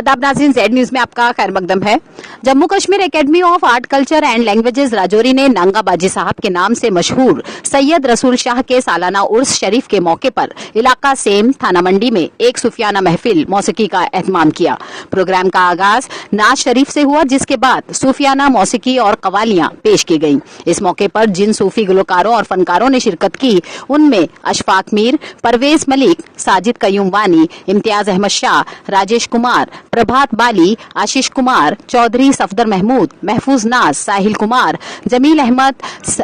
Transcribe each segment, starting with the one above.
आदाब नाज़रीन, Z news में आपका खैर मकदम है। Jammu Kashmir academy of art culture and languages Rajouri ने नांगा बाजी साहब के नाम से मशहूर सैयद रसूल शाह के सालाना उर्स शरीफ के मौके पर इलाका सेम थाना मंडी में एक सूफियाना महफिल मौसीकी का एहतमाम किया। प्रोग्राम का आगाज नाज शरीफ से हुआ, जिसके बाद सूफियाना मौसीकी और कवालियां पेश की गईं। इस मौके पर जिन सूफी गुलकारों और फनकारों ने शिरकत की, उनमें अशफाक मीर, परवेज मलिक, साजिद कयूम वानी, इम्तियाज अहमद शाह, राजेश कुमार, प्रभात बाली, आशीष कुमार, चौधरी सफदर महमूद, महफूज नाज, साहिल कुमार, जमील अहमद,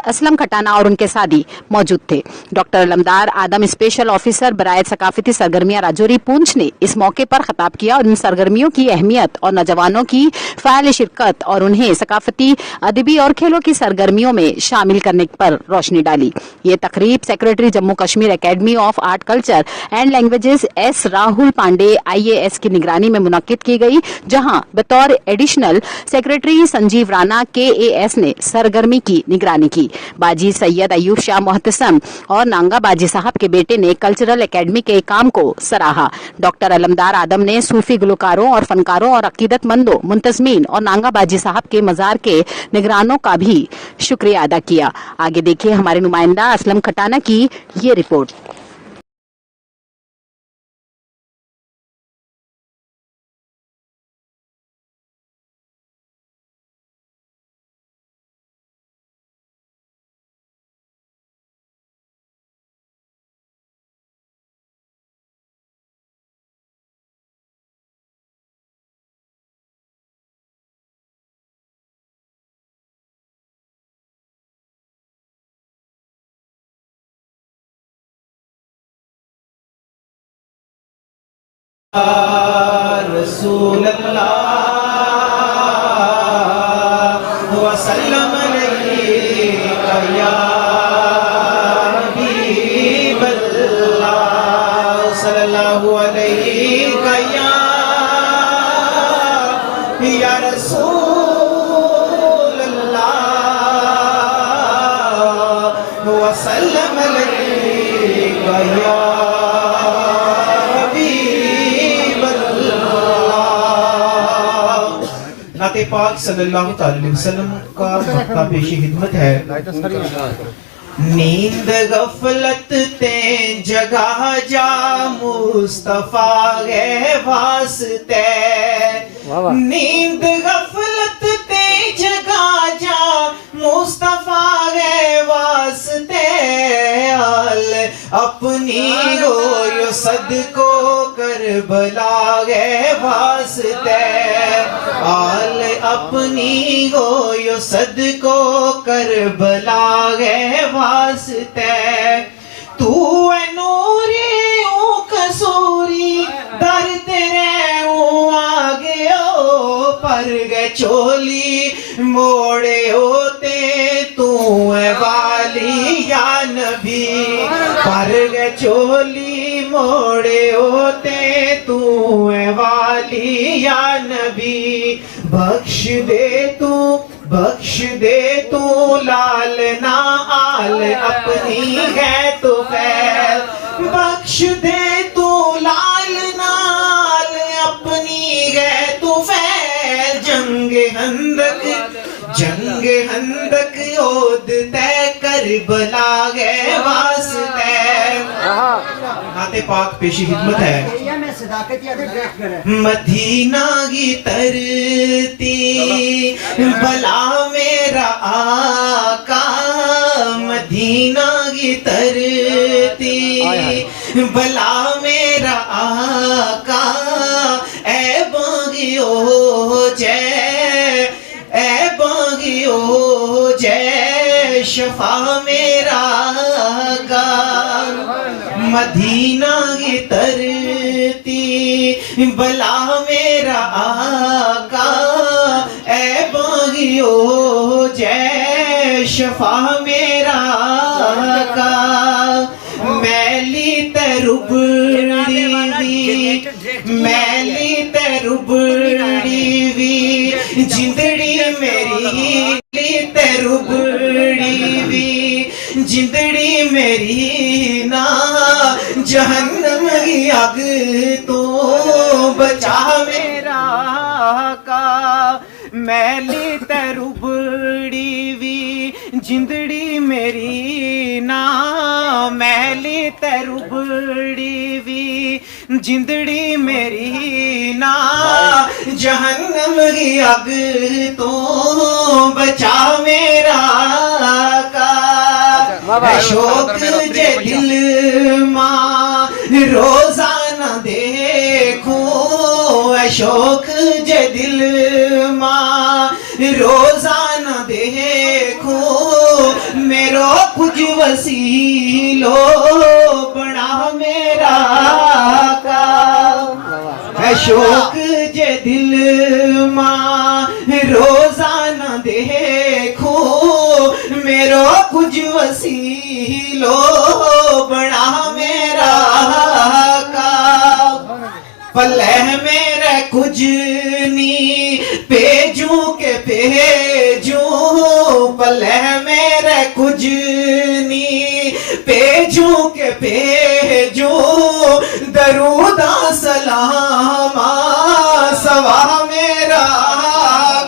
असलम खटाना और उनके साथी मौजूद थे। डॉक्टर अलमदार आदम, स्पेशल ऑफिसर बरायत सकाफती सरगर्मियां राजौरी पूंछ ने इस मौके पर खिताब किया और इन सरगर्मियों की अहमियत और नौजवानों की फाइल शिरकत और उन्हें सकाफती, अदबी और खेलों की सरगर्मियों में शामिल करने पर रोशनी डाली। ये तकरीब secretary Jammu Kashmir academy of art culture and languages S Rahul Pandey IAS की निगरानी में मुनक्किद की गई, जहां बतौर additional secretary Sanjeev Rana KAS ने सरगर्मी की निगरानी की। बाजी सैयद अयूब शाह मोहतसम और नांगा बाजी साहब के बेटे ने कल्चरल एकेडमी के काम को सराहा। डॉक्टर अलमदार आदम ने सूफी गुलकारों और फनकारों और अकीदतमंदों, मुंतजमीन और नांगा बाजी साहब के मजार के निगरानों का भी शुक्रिया अदा किया। आगे देखिए हमारे नुमाइंदा असलम खटाना की ये रिपोर्ट। रसूल अल्लाह वसल्लम अलैका या हबीब अल्लाह सल्लल्लाहु अलैका या रसूल अल्लाह वसल्लम अलैका या पाक सल्लल्लाहु अलैहि वसल्लम का मक्ता पेशी खिदमत है। नींद गफलत ते जगा जा मुस्तफा है वास्ते, नींद गफलत ते जगा जा मुस्तफा है वास्ते, आल अपनी हो यो सदको करबला है वास्ते, आल अपनी हो यो सदको करबला है वास्ते, तू है नूरी ओ कसूरी दर तेरे ओ आगे ओ पर गे चोली मोड़े होते, तू है वाली या नबी पर गे चोली मोड़े होते, तू है वाली या नबी, बख्श दे तू लाल ना आल अपनी है तो फैल, बख्श दे तू लाल नाल अपनी है तो फैल, जंगे हंदक ओद तय करबला है वास्ते। नाते पाक पेशी हिदमत है। मदीना की तरती भला मेरा आका, मदीना की तरती भला मेरा आका, ए बागियो जय शफा मेरा आका, मदीना की तरती भला मेरा आका, ए बागियो जय शफा मेरा आका, मैली तरुबड़ी वी जिंदड़ी मेरी जिंदड़ी मेरी ना जहन्नम की आग तो बचा मेरा जिंदड़ी मेरी ना मैली ते रुबड़ी वी, जिंदड़ी मेरी ना जहन्नम की अग तो बचा मेरा का। शौक जे दिल मां रोजाना देखो, शौक जे दिल मां रोजाना देखो, मेरो कुछ वसीलो बना मेरा का। शौक जे दिल मां रोजाना देखो, मेरो कुछ वसीलो बना मेरा का। पल्ले मेरे कुछ नी पेजू के पेजू, पल्ले मेरे कुछ नी पेजू के पेजू, दरूदा सलामा सवा मेरा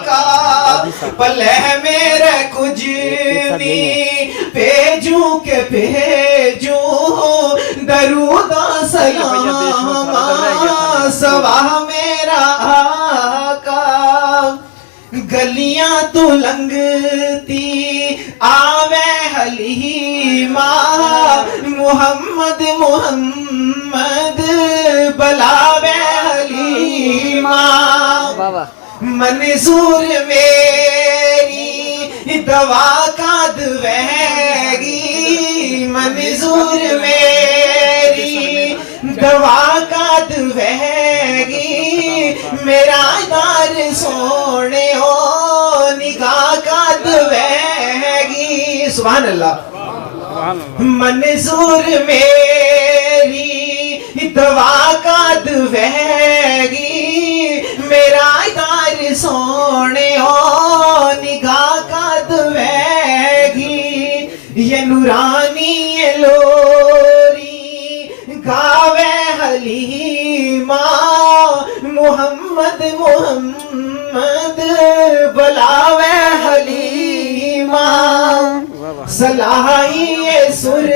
का। पल्ले मेरे कुछ नी पेजू के पेजू, दरूदा सलामा सवा मेरा का। गलियां तू लंघती आवे हलीमा, मुहम्मद मुहम्मद बुलावे हलीमा। मंजूर मेरी दवा का दवेगी, मंजूर मेरी दवा का दवेगी, मेरा दार सोने हो निगाह का दवेगी। सुभान अल्लाह। मंजूर मेरी दवा का दवेगी, मेरा दार सोने हो निगाह का दवेगी। ये नूरानी ये लोरी गावे हलीमा, मुहम्मद मुहम्मद बुलावे हलीमा। सलाही ये सुर